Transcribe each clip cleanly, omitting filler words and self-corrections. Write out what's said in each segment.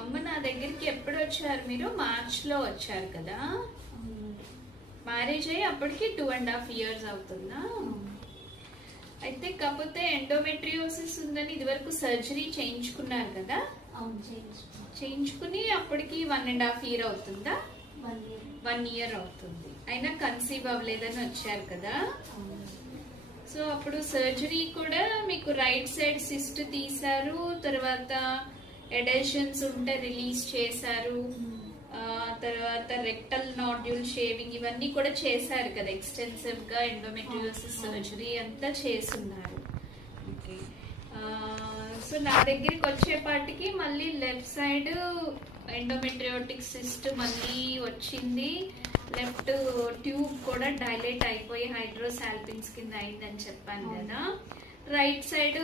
అమ్మ నా దగ్గరికి ఎప్పుడు వచ్చారు మీరు? మార్చ్ లో వచ్చారు కదా. మ్యారేజ్ అయ్యి అప్పటికి 2.5 years అవుతుందా? అయితే కాకపోతే ఎండోమెట్రియోసిస్ ఉందని ఇదివరకు సర్జరీ చేయించుకున్నారు కదా. చేయించుకుని అప్పటికి 1.5 year అవుతుందా? 1 year అవుతుంది. అయినా కన్సీవ్ అవ్వలేదని వచ్చారు కదా. సో అప్పుడు సర్జరీ కూడా మీకు రైట్ సైడ్ సిస్ట్ తీశారు, తర్వాత ఎడెషన్స్ ఉంటే రిలీజ్ చేశారు, తర్వాత రెక్టల్ నాడ్యూల్ షేవింగ్ ఇవన్నీ కూడా చేశారు కదా. ఎక్స్టెన్సివ్ గా ఎండోమెట్రియోసిస్ సర్జరీ అంతా చేస్తున్నారు. ఓకే. సో నా దగ్గరికి వచ్చేపాటికి మళ్ళీ లెఫ్ట్ సైడ్ ఎండోమెట్రియోటిక్ సిస్ట్ మళ్ళీ వచ్చింది. లెఫ్ట్ ట్యూబ్ కూడా డైలేట్ అయిపోయి హైడ్రోసాల్పిన్స్ కింద అయిందని చెప్పాను కదా. రైట్ సైడ్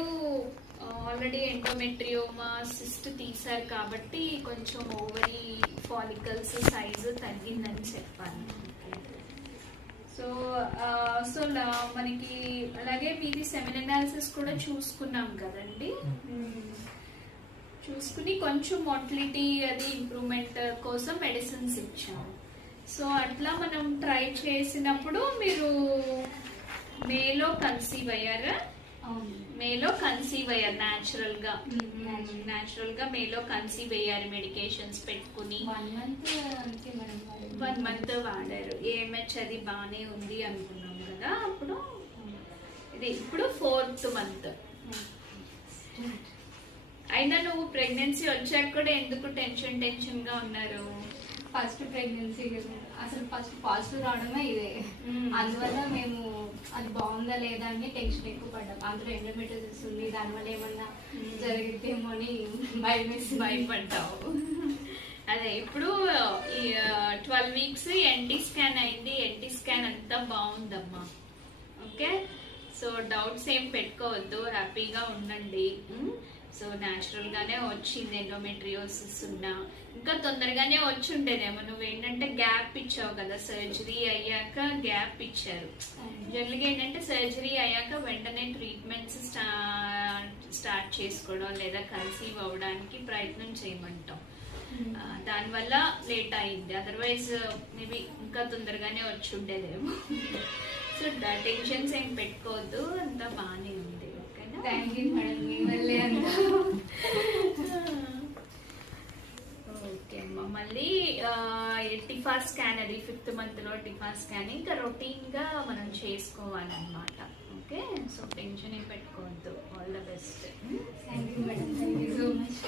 ఆల్రెడీ ఎండోమెట్రియోమా సిస్ట్ తీశారు కాబట్టి కొంచెం ఓవరీ ఫాలికల్స్ సైజు తగ్గిందని చెప్పాను. సో సో మనకి అలాగే మీది సెమిన్ అనాలిసిస్ కూడా చూసుకున్నాం కదండి. చూసుకుని కొంచెం మోటిలిటీ అది ఇంప్రూవ్మెంట్ కోసం మెడిసిన్స్ ఇచ్చాము. సో అట్లా మనం ట్రై చేసినప్పుడు మీరు మేలో కన్సీవ్ అయ్యారా? మేలో కన్సీవ్ అయ్యారు న్యాచురల్ గా మేలో కన్సీవ్ అయ్యారు. మెడికేషన్స్ పెట్టుకుని 1 month వాడారు. ఏఎంహెచ్ అది బానే ఉంది అనుకున్నాం కదా అప్పుడు. ఇది ఇప్పుడు 4th month. అయినా నువ్వు ప్రెగ్నెన్సీ వచ్చాక కూడా ఎందుకు టెన్షన్ గా ఉన్నారు? ఫస్ట్ ప్రెగ్నెన్సీ అసలు ఫస్ట్ పాజిటివ్ రావడమే ఇదే. అందువల్ల మేము అది బాగుందా లేదా అని టెన్షన్ ఎక్కువ పడ్డాం. అందులో ఎండోమెట్రియోసిస్ ఉంది, దానివల్ల ఏమన్నా జరిగితేమో అని భయపడ్డావు. అదే ఇప్పుడు ఈ 12 weeks ఎన్టీ స్కాన్ అయింది. ఎన్టీ స్కాన్ అంతా బాగుందమ్మా. ఓకే. సో డౌట్స్ ఏం పెట్టుకోవద్దు, హ్యాపీగా ఉండండి. సో న్యాచురల్ గానే వచ్చింది. ఎండోమెట్రియోసిస్ ఉన్నా ఇంకా తొందరగానే వచ్చి ఉండేదేమో. నువ్వేంటంటే గ్యాప్ ఇచ్చావు కదా, సర్జరీ అయ్యాక గ్యాప్ ఇచ్చారు. జనరల్గా ఏంటంటే సర్జరీ అయ్యాక వెంటనే ట్రీట్మెంట్స్ స్టార్ట్ చేసుకోవడం లేదా కన్సీవ్ అవ్వడానికి ప్రయత్నం చేయమంటాం. దానివల్ల లేట్ అయింది. అదర్వైజ్ మేబీ ఇంకా తొందరగానే వచ్చి ఉండేదేమో. సో టెన్షన్స్ ఏం పెట్టుకోవద్దు, అంతా బాగానే ఉంది. థ్యాంక్ యూ మేడం, మీ వల్లే అంతా. ఓకే అమ్మా. మళ్ళీ టిఫా స్కాన్, అది 5th month లో టిఫా స్కాన్ ఇంకా రొటీన్ గా మనం చేసుకోవాలన్నమాట. ఓకే. సో టెన్షన్ ఏం పెట్టుకోవద్దు. All the best. Thank you madam, thank you so much.